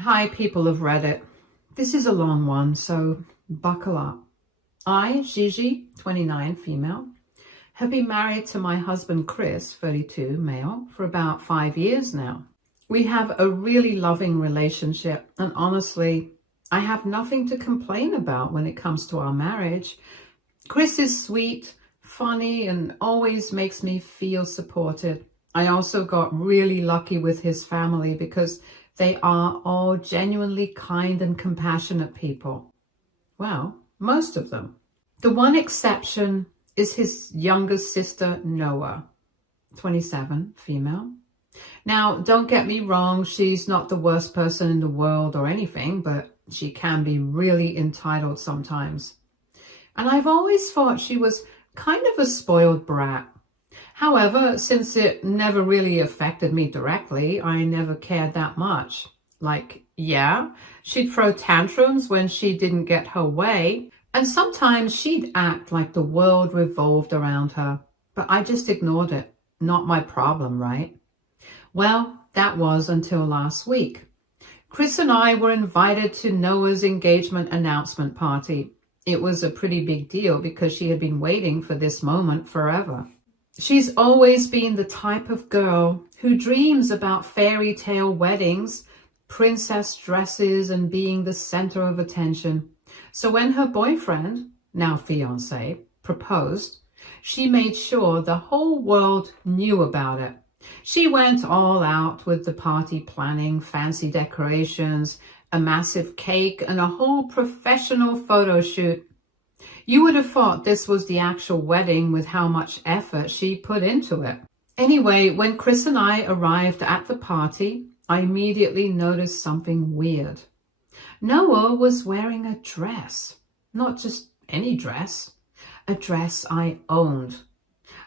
Hi, people of Reddit. This is a long one, so buckle up. I, Gigi, 29, female, have been married to my husband Chris, 32, male, for about 5 years now. We have a really loving relationship, and honestly, I have nothing to complain about when it comes to our marriage. Chris is sweet, funny, and always makes me feel supported. I also got really lucky with his family because they are all genuinely kind and compassionate people. Well, most of them. The one exception is his younger sister, Noah, 27, female. Now, don't get me wrong, she's not the worst person in the world or anything, but she can be really entitled sometimes. And I've always thought she was kind of a spoiled brat. However, since it never really affected me directly, I never cared that much. Yeah, she'd throw tantrums when she didn't get her way, and sometimes she'd act like the world revolved around her. But I just ignored it. Not my problem, right? Well, that was until last week. Chris and I were invited to Noah's engagement announcement party. It was a pretty big deal because she had been waiting for this moment forever. She's always been the type of girl who dreams about fairy tale weddings, princess dresses, and being the center of attention. So when her boyfriend, now fiancé, proposed, she made sure the whole world knew about it. She went all out with the party planning, fancy decorations, a massive cake, and a whole professional photo shoot. You would have thought this was the actual wedding with how much effort she put into it. Anyway, when Chris and I arrived at the party, I immediately noticed something weird. Noah was wearing a dress. Not just any dress. A dress I owned.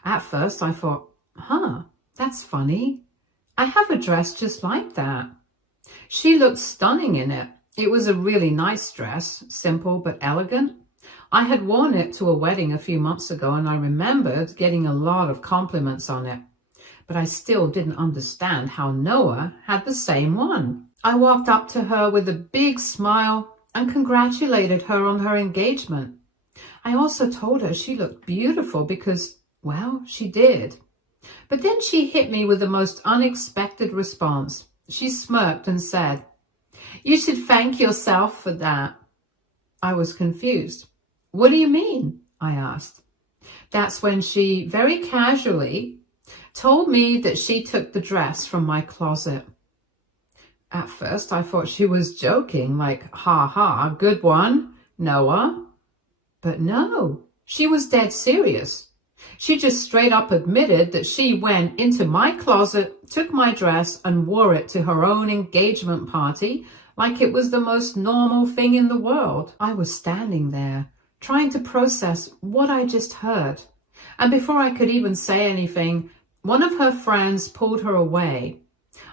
At first I thought, that's funny. I have a dress just like that. She looked stunning in it. It was a really nice dress, simple but elegant. I had worn it to a wedding a few months ago and I remembered getting a lot of compliments on it. But I still didn't understand how Noah had the same one. I walked up to her with a big smile and congratulated her on her engagement. I also told her she looked beautiful because, well, she did. But then she hit me with the most unexpected response. She smirked and said, "You should thank yourself for that." I was confused. "What do you mean?" I asked. That's when she very casually told me that she took the dress from my closet. At first, I thought she was joking, like, ha ha, good one, Noah. But no, she was dead serious. She just straight up admitted that she went into my closet, took my dress, and wore it to her own engagement party like it was the most normal thing in the world. I was standing there, trying to process what I just heard. And before I could even say anything, one of her friends pulled her away.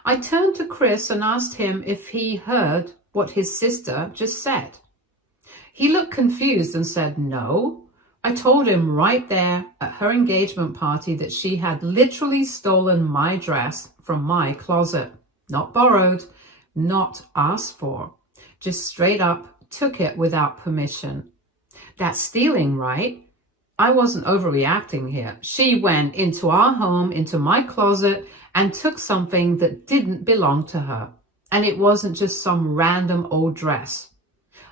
I turned to Chris and asked him if he heard what his sister just said. He looked confused and said no. I told him right there at her engagement party that she had literally stolen my dress from my closet. Not borrowed, not asked for. Just straight up took it without permission. That's stealing, right? I wasn't overreacting here. She went into our home, into my closet, and took something that didn't belong to her. And it wasn't just some random old dress.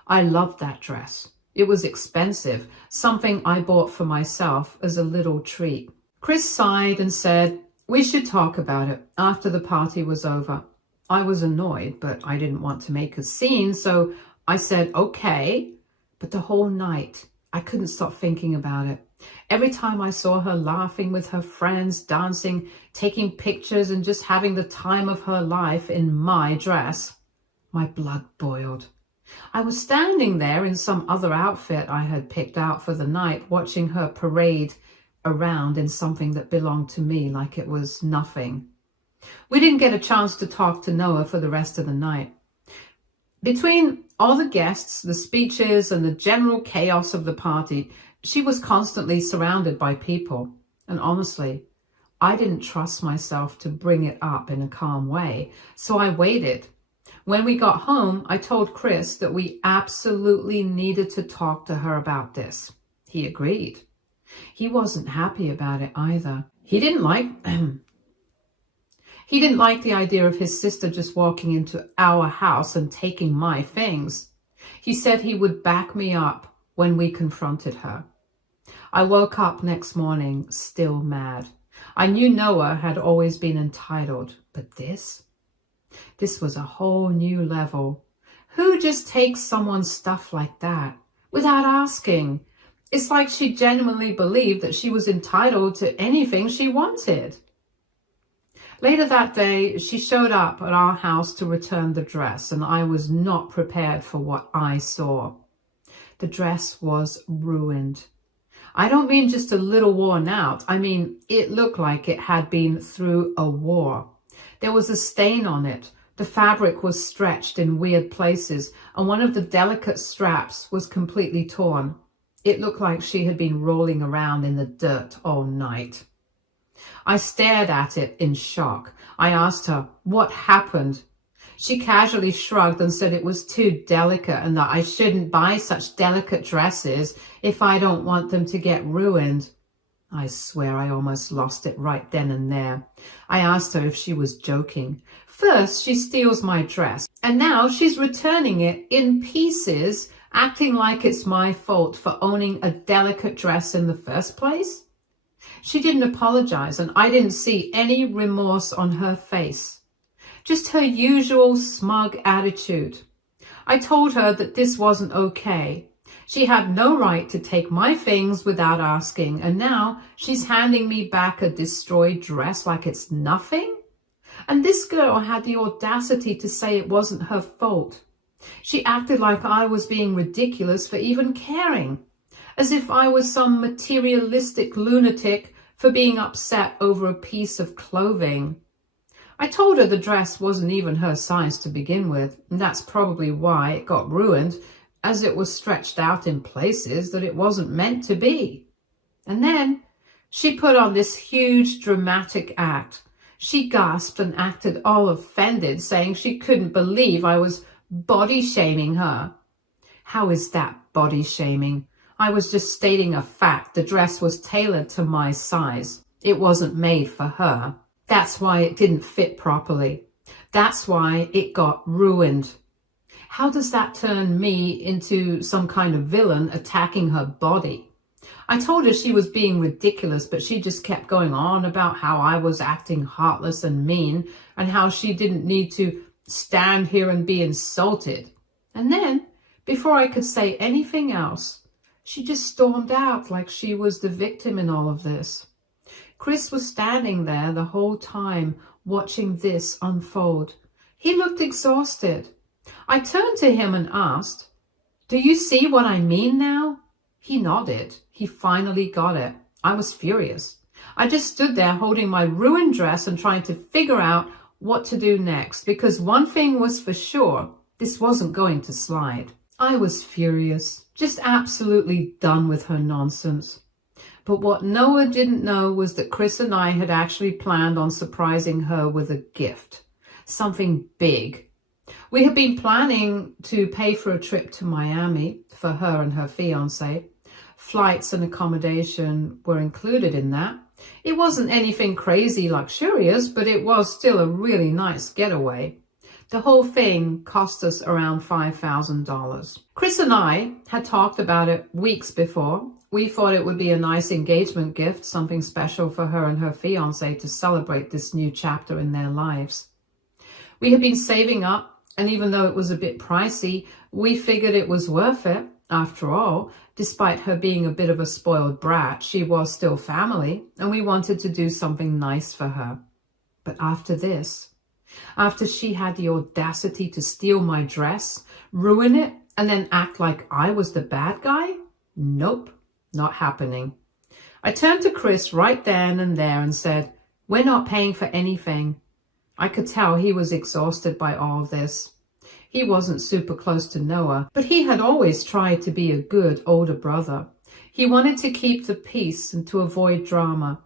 I loved that dress. It was expensive, something I bought for myself as a little treat. Chris sighed and said, "We should talk about it after the party was over." I was annoyed, but I didn't want to make a scene, so I said, okay. But the whole night, I couldn't stop thinking about it. Every time I saw her laughing with her friends, dancing, taking pictures, and just having the time of her life in my dress, my blood boiled. I was standing there in some other outfit I had picked out for the night, watching her parade around in something that belonged to me like it was nothing. We didn't get a chance to talk to Noah for the rest of the night. Between all the guests, the speeches, and the general chaos of the party, she was constantly surrounded by people. And honestly, I didn't trust myself to bring it up in a calm way, so I waited. When we got home, I told Chris that we absolutely needed to talk to her about this. He agreed. He wasn't happy about it either. He didn't like the idea of his sister just walking into our house and taking my things. He said he would back me up when we confronted her. I woke up next morning still mad. I knew Noah had always been entitled, but this was a whole new level. Who just takes someone's stuff like that without asking? It's like she genuinely believed that she was entitled to anything she wanted. Later that day, she showed up at our house to return the dress, and I was not prepared for what I saw. The dress was ruined. I don't mean just a little worn out. I mean, it looked like it had been through a war. There was a stain on it. The fabric was stretched in weird places, and one of the delicate straps was completely torn. It looked like she had been rolling around in the dirt all night. I stared at it in shock. I asked her, what happened? She casually shrugged and said it was too delicate and that I shouldn't buy such delicate dresses if I don't want them to get ruined. I swear I almost lost it right then and there. I asked her if she was joking. First, she steals my dress, and now she's returning it in pieces, acting like it's my fault for owning a delicate dress in the first place. She didn't apologize, and I didn't see any remorse on her face. Just her usual smug attitude. I told her that this wasn't okay. She had no right to take my things without asking, and now she's handing me back a destroyed dress like it's nothing? And this girl had the audacity to say it wasn't her fault. She acted like I was being ridiculous for even caring, as if I was some materialistic lunatic for being upset over a piece of clothing. I told her the dress wasn't even her size to begin with, and that's probably why it got ruined, as it was stretched out in places that it wasn't meant to be. And then she put on this huge dramatic act. She gasped and acted all offended, saying she couldn't believe I was body shaming her. How is that body shaming? I was just stating a fact. The dress was tailored to my size. It wasn't made for her. That's why it didn't fit properly. That's why it got ruined. How does that turn me into some kind of villain attacking her body? I told her she was being ridiculous, but she just kept going on about how I was acting heartless and mean, and how she didn't need to stand here and be insulted. And then, before I could say anything else, she just stormed out like she was the victim in all of this. Chris was standing there the whole time, watching this unfold. He looked exhausted. I turned to him and asked, "Do you see what I mean now?" He nodded. He finally got it. I was furious. I just stood there holding my ruined dress and trying to figure out what to do next, because one thing was for sure, this wasn't going to slide. I was furious, just absolutely done with her nonsense. But what Noah didn't know was that Chris and I had actually planned on surprising her with a gift, something big. We had been planning to pay for a trip to Miami for her and her fiancé. Flights and accommodation were included in that. It wasn't anything crazy luxurious, but it was still a really nice getaway. The whole thing cost us around $5,000. Chris and I had talked about it weeks before. We thought it would be a nice engagement gift, something special for her and her fiancé to celebrate this new chapter in their lives. We had been saving up, and even though it was a bit pricey, we figured it was worth it. After all, despite her being a bit of a spoiled brat, she was still family, and we wanted to do something nice for her. But after this, after she had the audacity to steal my dress, ruin it, and then act like I was the bad guy? Nope, not happening. I turned to Chris right then and there and said, "We're not paying for anything." I could tell he was exhausted by all this. He wasn't super close to Noah, but he had always tried to be a good older brother. He wanted to keep the peace and to avoid drama.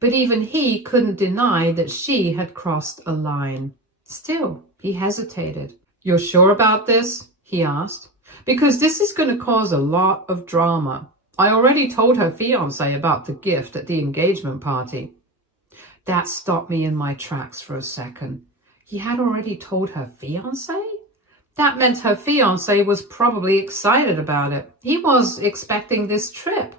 But even he couldn't deny that she had crossed a line. Still, he hesitated. "You're sure about this?" he asked. "Because this is going to cause a lot of drama. I already told her fiancé about the gift at the engagement party." That stopped me in my tracks for a second. He had already told her fiancé? That meant her fiancé was probably excited about it. He was expecting this trip.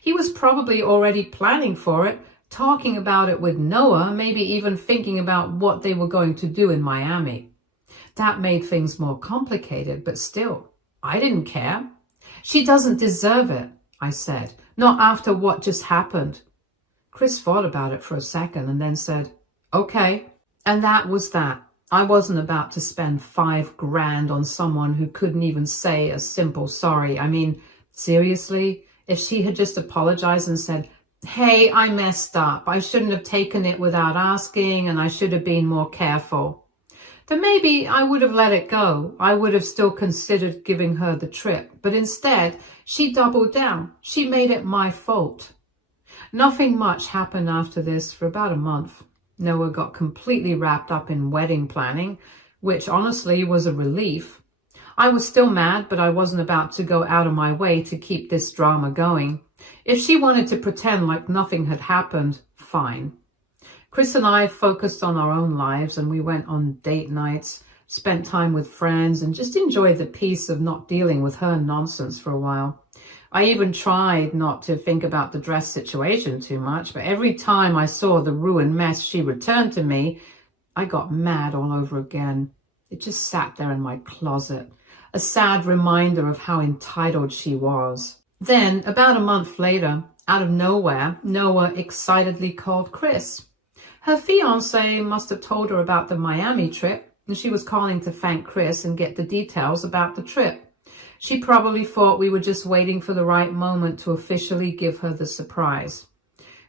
He was probably already planning for it, talking about it with Noah, maybe even thinking about what they were going to do in Miami. That made things more complicated, but still, I didn't care. "She doesn't deserve it," I said, "not after what just happened." Chris thought about it for a second and then said, "Okay." And that was that. I wasn't about to spend $5,000 on someone who couldn't even say a simple sorry. I mean, seriously, if she had just apologized and said, "Hey, I messed up. I shouldn't have taken it without asking, and I should have been more careful," then maybe I would have let it go. I would have still considered giving her the trip. But instead, she doubled down. She made it my fault. Nothing much happened after this for about a month. Noah got completely wrapped up in wedding planning, which honestly was a relief. I was still mad, but I wasn't about to go out of my way to keep this drama going. If she wanted to pretend like nothing had happened, fine. Chris and I focused on our own lives, and we went on date nights, spent time with friends, and just enjoyed the peace of not dealing with her nonsense for a while. I even tried not to think about the dress situation too much, but every time I saw the ruined mess she returned to me, I got mad all over again. It just sat there in my closet, a sad reminder of how entitled she was. Then, about a month later, out of nowhere, Noah excitedly called Chris. Her fiancé must have told her about the Miami trip, and she was calling to thank Chris and get the details about the trip. She probably thought we were just waiting for the right moment to officially give her the surprise.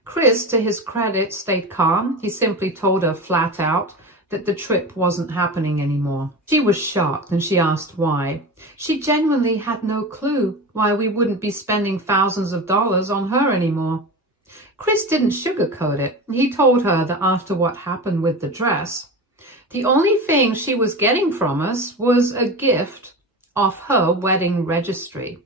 Chris, to his credit, stayed calm. He simply told her flat out that the trip wasn't happening anymore. She was shocked and she asked why. She genuinely had no clue why we wouldn't be spending thousands of dollars on her anymore. Chris didn't sugarcoat it. He told her that after what happened with the dress, the only thing she was getting from us was a gift off her wedding registry.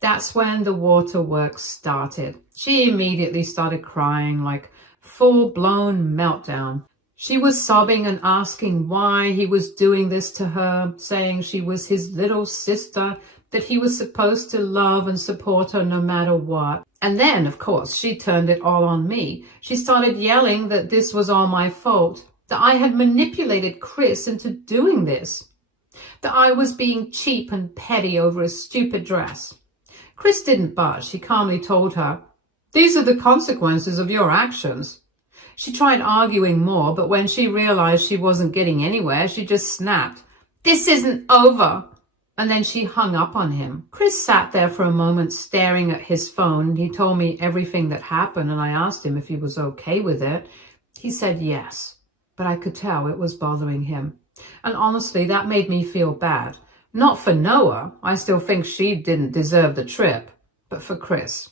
That's when the waterworks started. She immediately started crying, like full-blown meltdown. She was sobbing and asking why he was doing this to her, saying she was his little sister, that he was supposed to love and support her no matter what. And then, of course, she turned it all on me. She started yelling that this was all my fault, that I had manipulated Chris into doing this, that I was being cheap and petty over a stupid dress. Chris didn't budge. He calmly told her, "These are the consequences of your actions." She tried arguing more, but when she realized she wasn't getting anywhere, she just snapped, "This isn't over." And then she hung up on him. Chris sat there for a moment staring at his phone. He told me everything that happened, and I asked him if he was okay with it. He said yes, but I could tell it was bothering him. And honestly, that made me feel bad. Not for Noah. I still think she didn't deserve the trip, but for Chris.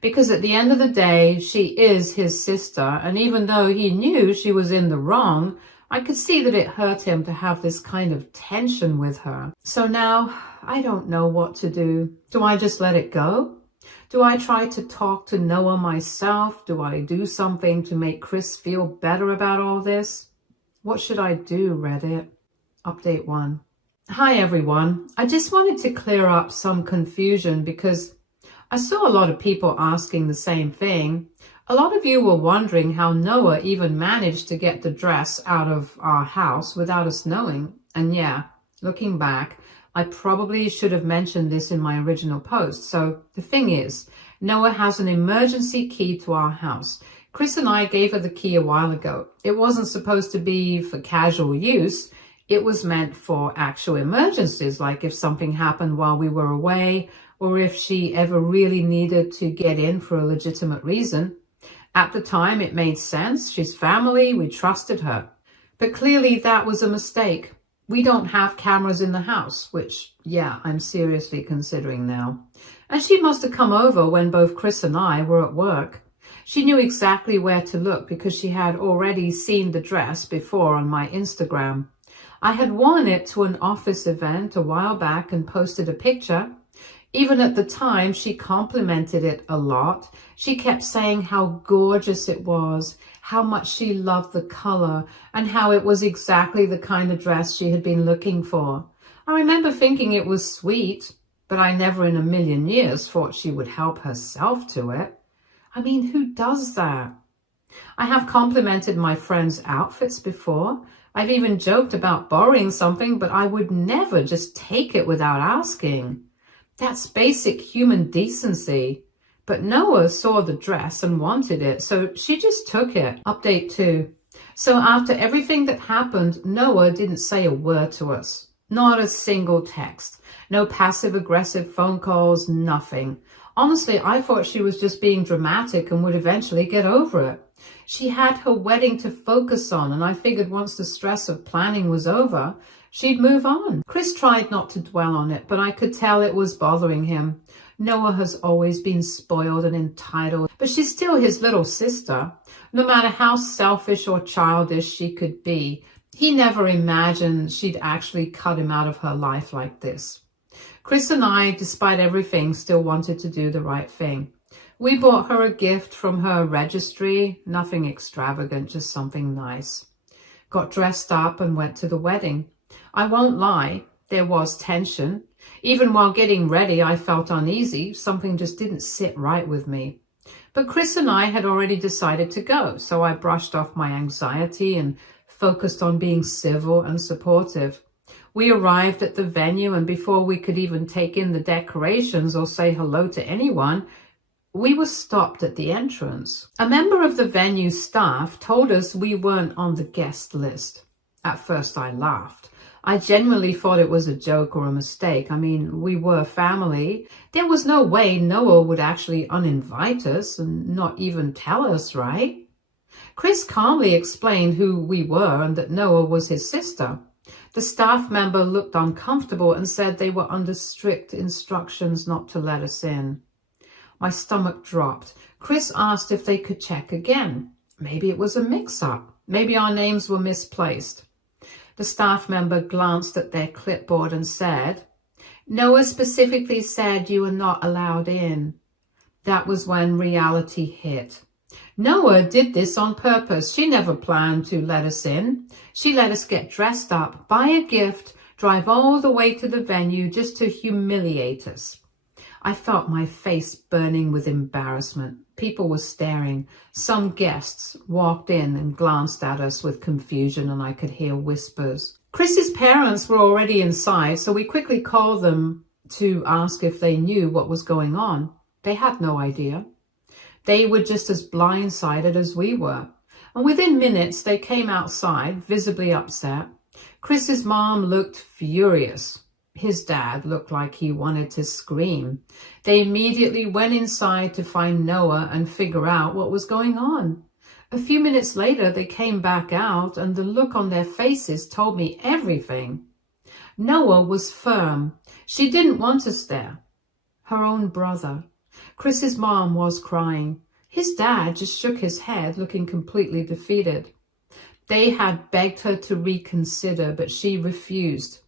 Because at the end of the day, she is his sister, and even though he knew she was in the wrong, I could see that it hurt him to have this kind of tension with her. So now, I don't know what to do. Do I just let it go? Do I try to talk to Noah myself? Do I do something to make Chris feel better about all this? What should I do, Reddit? Update 1. Hi, everyone. I just wanted to clear up some confusion because I saw a lot of people asking the same thing. A lot of you were wondering how Noah even managed to get the dress out of our house without us knowing. And yeah, looking back, I probably should have mentioned this in my original post. So the thing is, Noah has an emergency key to our house. Chris and I gave her the key a while ago. It wasn't supposed to be for casual use. It was meant for actual emergencies, like if something happened while we were away, or if she ever really needed to get in for a legitimate reason. At the time, it made sense. She's family. We trusted her. But clearly that was a mistake. We don't have cameras in the house, which, yeah, I'm seriously considering now. And she must have come over when both Chris and I were at work. She knew exactly where to look because she had already seen the dress before on my Instagram. I had worn it to an office event a while back and posted a picture. Even at the time, she complimented it a lot. She kept saying how gorgeous it was, how much she loved the color, and how it was exactly the kind of dress she had been looking for. I remember thinking it was sweet, but I never in a million years thought she would help herself to it. I mean, who does that? I have complimented my friends' outfits before. I've even joked about borrowing something, but I would never just take it without asking. That's basic human decency. But Noah saw the dress and wanted it, so she just took it. Update 2. So after everything that happened, Noah didn't say a word to us. Not a single text. No passive-aggressive phone calls, nothing. Honestly, I thought she was just being dramatic and would eventually get over it. She had her wedding to focus on, and I figured once the stress of planning was over, she'd move on. Chris tried not to dwell on it, but I could tell it was bothering him. Noah has always been spoiled and entitled, but she's still his little sister. No matter how selfish or childish she could be, he never imagined she'd actually cut him out of her life like this. Chris and I, despite everything, still wanted to do the right thing. We bought her a gift from her registry, nothing extravagant, just something nice. Got dressed up and went to the wedding. I won't lie, there was tension. Even while getting ready, I felt uneasy. Something just didn't sit right with me. But Chris and I had already decided to go, so I brushed off my anxiety and focused on being civil and supportive. We arrived at the venue, and before we could even take in the decorations or say hello to anyone, we were stopped at the entrance. A member of the venue staff told us we weren't on the guest list. At first I laughed. I genuinely thought it was a joke or a mistake. I mean, we were family. There was no way Noah would actually uninvite us and not even tell us, right? Chris calmly explained who we were and that Noah was his sister. The staff member looked uncomfortable and said they were under strict instructions not to let us in. My stomach dropped. Chris asked if they could check again. Maybe it was a mix-up. Maybe our names were misplaced. The staff member glanced at their clipboard and said, "Noah specifically said you were not allowed in." That was when reality hit. Noah did this on purpose. She never planned to let us in. She let us get dressed up, buy a gift, drive all the way to the venue just to humiliate us. I felt my face burning with embarrassment. People were staring. Some guests walked in and glanced at us with confusion, and I could hear whispers. Chris's parents were already inside, so we quickly called them to ask if they knew what was going on. They had no idea. They were just as blindsided as we were. And within minutes, they came outside, visibly upset. Chris's mom looked furious. His dad looked like he wanted to scream. They immediately went inside to find Noah and figure out what was going on. A few minutes later, they came back out, and the look on their faces told me everything. Noah was firm. She didn't want us there. Her own brother. Chris's mom was crying. His dad just shook his head, looking completely defeated. They had begged her to reconsider, but she refused.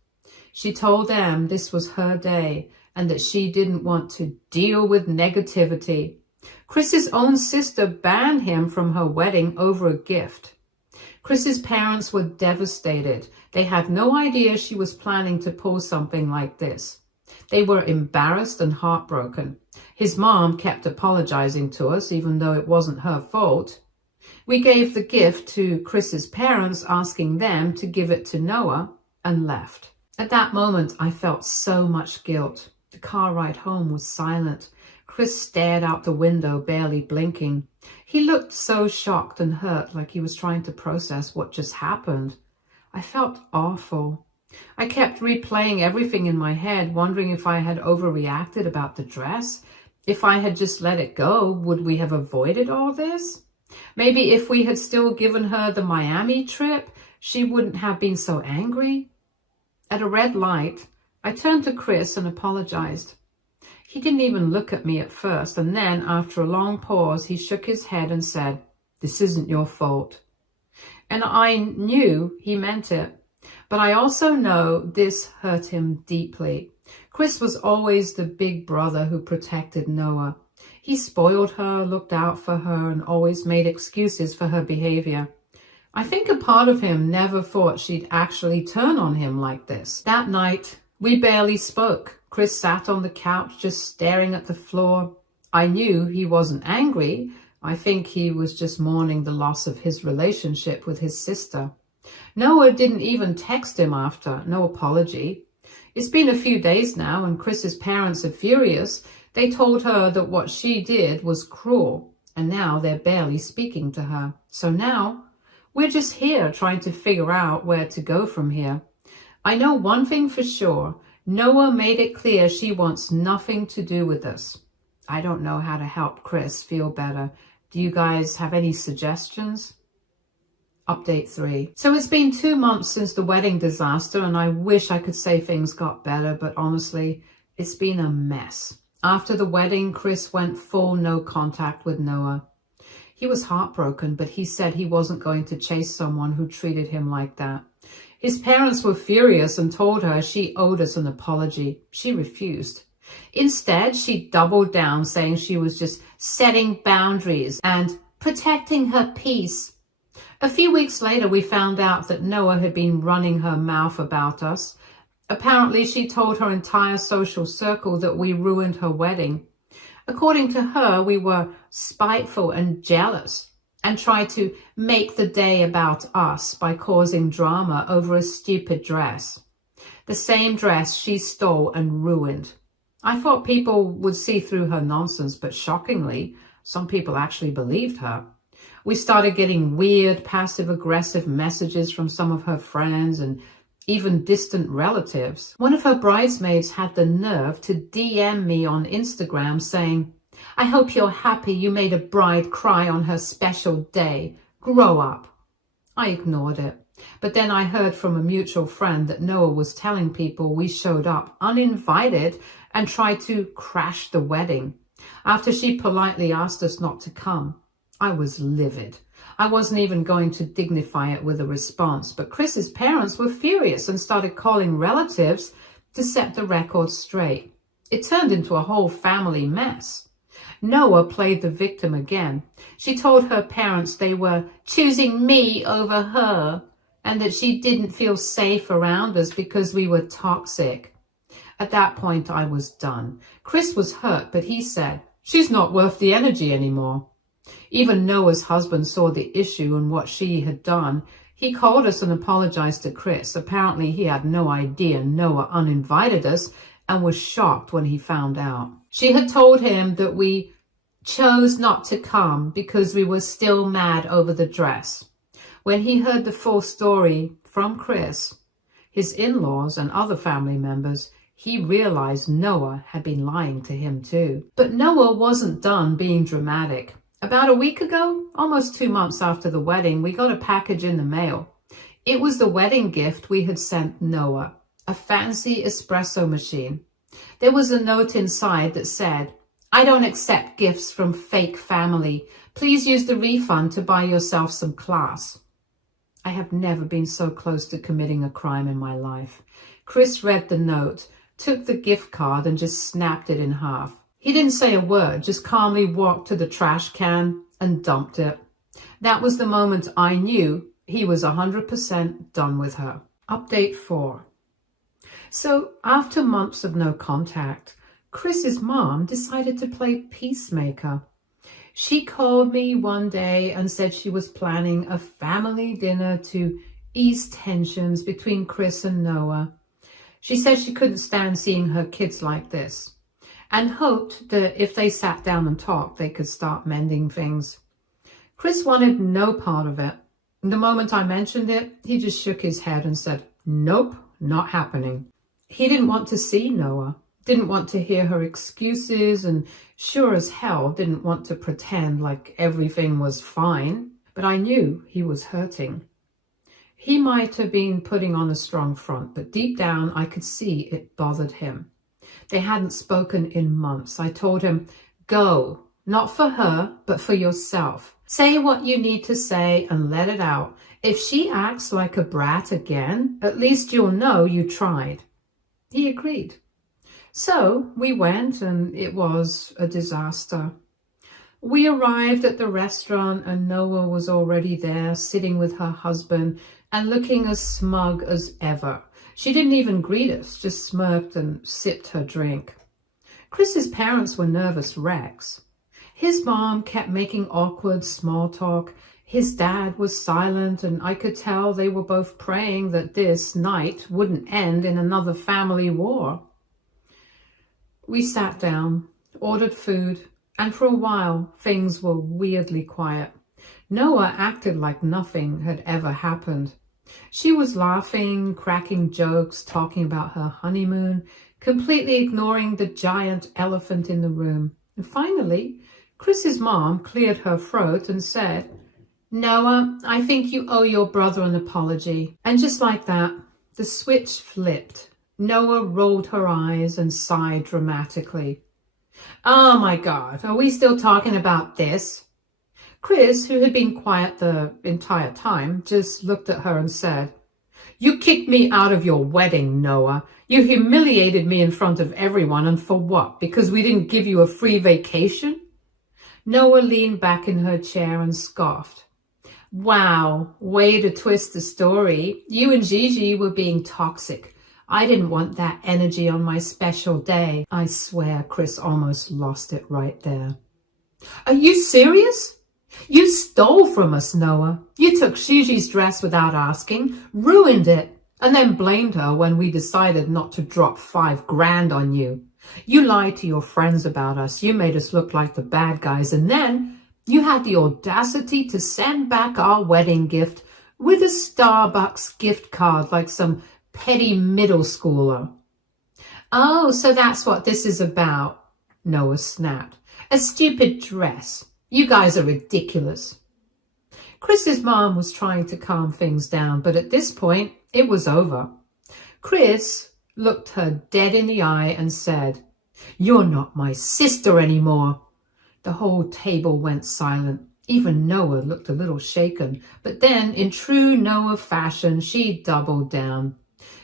She told them this was her day and that she didn't want to deal with negativity. Chris's own sister banned him from her wedding over a gift. Chris's parents were devastated. They had no idea she was planning to pull something like this. They were embarrassed and heartbroken. His mom kept apologizing to us, even though it wasn't her fault. We gave the gift to Chris's parents, asking them to give it to Noah, and left. At that moment, I felt so much guilt. The car ride home was silent. Chris stared out the window, barely blinking. He looked so shocked and hurt, like he was trying to process what just happened. I felt awful. I kept replaying everything in my head, wondering if I had overreacted about the dress. If I had just let it go, would we have avoided all this? Maybe if we had still given her the Miami trip, she wouldn't have been so angry. At a red light, I turned to Chris and apologized. He didn't even look at me at first, and then, after a long pause, he shook his head and said, "This isn't your fault." And I knew he meant it. But I also know this hurt him deeply. Chris was always the big brother who protected Noah. He spoiled her, looked out for her, and always made excuses for her behavior. I think a part of him never thought she'd actually turn on him like this. That night, we barely spoke. Chris sat on the couch just staring at the floor. I knew he wasn't angry. I think he was just mourning the loss of his relationship with his sister. Noah didn't even text him after, no apology. It's been a few days now and Chris's parents are furious. They told her that what she did was cruel and now they're barely speaking to her. So now we're just here trying to figure out where to go from here. I know one thing for sure. Noah made it clear she wants nothing to do with this. I don't know how to help Chris feel better. Do you guys have any suggestions? Update 3. So it's been 2 months since the wedding disaster and I wish I could say things got better, but honestly, it's been a mess. After the wedding, Chris went full no contact with Noah. He was heartbroken, but he said he wasn't going to chase someone who treated him like that. His parents were furious and told her she owed us an apology. She refused. Instead, she doubled down, saying she was just setting boundaries and protecting her peace. A few weeks later, we found out that Noah had been running her mouth about us. Apparently, she told her entire social circle that we ruined her wedding. According to her, we were spiteful and jealous and tried to make the day about us by causing drama over a stupid dress. The same dress she stole and ruined. I thought people would see through her nonsense, but shockingly, some people actually believed her. We started getting weird, passive-aggressive messages from some of her friends and even distant relatives. One of her bridesmaids had the nerve to DM me on Instagram saying, "I hope you're happy you made a bride cry on her special day. Grow up." I ignored it. But then I heard from a mutual friend that Noah was telling people we showed up uninvited and tried to crash the wedding after she politely asked us not to come. I was livid. I wasn't even going to dignify it with a response, but Chris's parents were furious and started calling relatives to set the record straight. It turned into a whole family mess. Noah played the victim again. She told her parents they were choosing me over her and that she didn't feel safe around us because we were toxic. At that point, I was done. Chris was hurt, but he said, "She's not worth the energy anymore." Even Noah's husband saw the issue and what she had done. He called us and apologized to Chris. Apparently, he had no idea Noah uninvited us and was shocked when he found out. She had told him that we chose not to come because we were still mad over the dress. When he heard the full story from Chris, his in-laws and other family members, he realized Noah had been lying to him too. But Noah wasn't done being dramatic. About a week ago, almost 2 months after the wedding, we got a package in the mail. It was the wedding gift we had sent Noah, a fancy espresso machine. There was a note inside that said, "I don't accept gifts from fake family. Please use the refund to buy yourself some class." I have never been so close to committing a crime in my life. Chris read the note, took the gift card and just snapped it in half. He didn't say a word, just calmly walked to the trash can and dumped it. That was the moment I knew he was 100% done with her. Update 4. So after months of no contact, Chris's mom decided to play peacemaker. She called me one day and said she was planning a family dinner to ease tensions between Chris and Noah. She said she couldn't stand seeing her kids like this and hoped that if they sat down and talked, they could start mending things. Chris wanted no part of it. The moment I mentioned it, he just shook his head and said, "Nope, not happening." He didn't want to see Noah, didn't want to hear her excuses, and sure as hell didn't want to pretend like everything was fine. But I knew he was hurting. He might have been putting on a strong front, but deep down I could see it bothered him. They hadn't spoken in months. I told him, "Go, not for her, but for yourself. Say what you need to say and let it out. If she acts like a brat again, at least you'll know you tried. He agreed. So we went, and it was a disaster. We arrived at the restaurant and Noah was already there, sitting with her husband and looking as smug as ever. She didn't even greet us, just smirked and sipped her drink. Chris's parents were nervous wrecks. His mom kept making awkward small talk. His dad was silent, and I could tell they were both praying that this night wouldn't end in another family war. We sat down, ordered food, and for a while things were weirdly quiet. Noah acted like nothing had ever happened. She was laughing, cracking jokes, talking about her honeymoon, completely ignoring the giant elephant in the room. And finally, Chris's mom cleared her throat and said, "Noah, I think you owe your brother an apology." And just like that, the switch flipped. Noah rolled her eyes and sighed dramatically. "Oh my God, are we still talking about this?" Chris, who had been quiet the entire time, just looked at her and said, "You kicked me out of your wedding, Noah. You humiliated me in front of everyone, and for what? Because we didn't give you a free vacation?" Noah leaned back in her chair and scoffed. "Wow, way to twist the story. You and Gigi were being toxic. I didn't want that energy on my special day." I swear Chris almost lost it right there. "Are you serious? You stole from us, Noah. You took Gigi's dress without asking, ruined it, and then blamed her when we decided not to drop $5,000 on you. You lied to your friends about us. You made us look like the bad guys, and then you had the audacity to send back our wedding gift with a Starbucks gift card like some petty middle schooler." "Oh, so that's what this is about," Noah snapped. "A stupid dress. You guys are ridiculous." Chris's mom was trying to calm things down, but at this point, it was over. Chris looked her dead in the eye and said, "You're not my sister anymore." The whole table went silent. Even Noah looked a little shaken, but then, in true Noah fashion, she doubled down.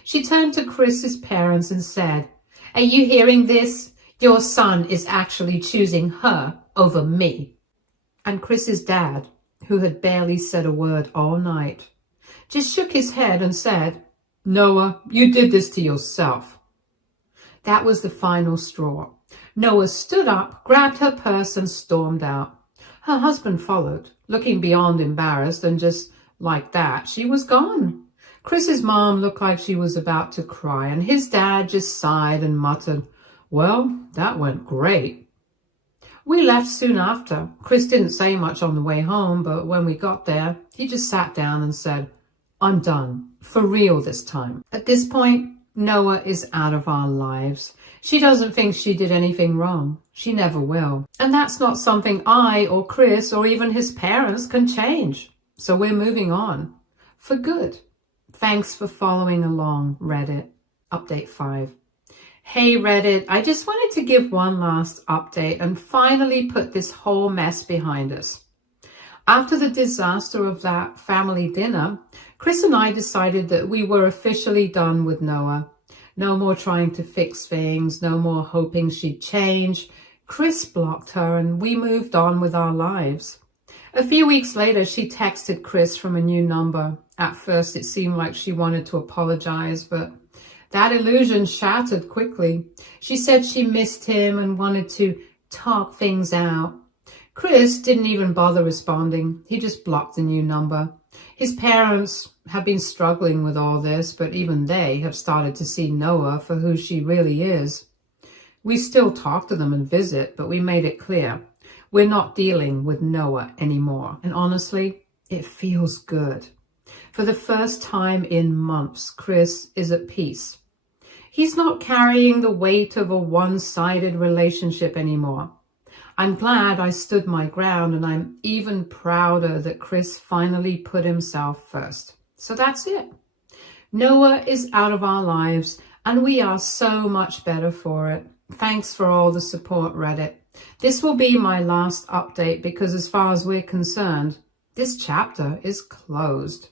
She turned to Chris's parents and said, "Are you hearing this? Your son is actually choosing her over me." And Chris's dad, who had barely said a word all night, just shook his head and said, "Noah, you did this to yourself." That was the final straw. Noah stood up, grabbed her purse and stormed out. Her husband followed, looking beyond embarrassed, and just like that, she was gone. Chris's mom looked like she was about to cry, and his dad just sighed and muttered, "Well, that went great." We left soon after. Chris didn't say much on the way home, but when we got there, he just sat down and said, "I'm done, for real this time." At this point, Noah is out of our lives. She doesn't think she did anything wrong. She never will. And that's not something I or Chris or even his parents can change. So we're moving on. For good. Thanks for following along, Reddit. Update 5. Hey Reddit, I just wanted to give one last update and finally put this whole mess behind us. After the disaster of that family dinner, Chris and I decided that we were officially done with Noah. No more trying to fix things, no more hoping she'd change. Chris blocked her and we moved on with our lives. A few weeks later, she texted Chris from a new number. At first, it seemed like she wanted to apologize, but that illusion shattered quickly. She said she missed him and wanted to talk things out. Chris didn't even bother responding. He just blocked the new number. His parents have been struggling with all this, but even they have started to see Noah for who she really is. We still talk to them and visit, but we made it clear we're not dealing with Noah anymore. And honestly, it feels good. For the first time in months, Chris is at peace. He's not carrying the weight of a one-sided relationship anymore. I'm glad I stood my ground, and I'm even prouder that Chris finally put himself first. So that's it. Noah is out of our lives, and we are so much better for it. Thanks for all the support, Reddit. This will be my last update because as far as we're concerned, this chapter is closed.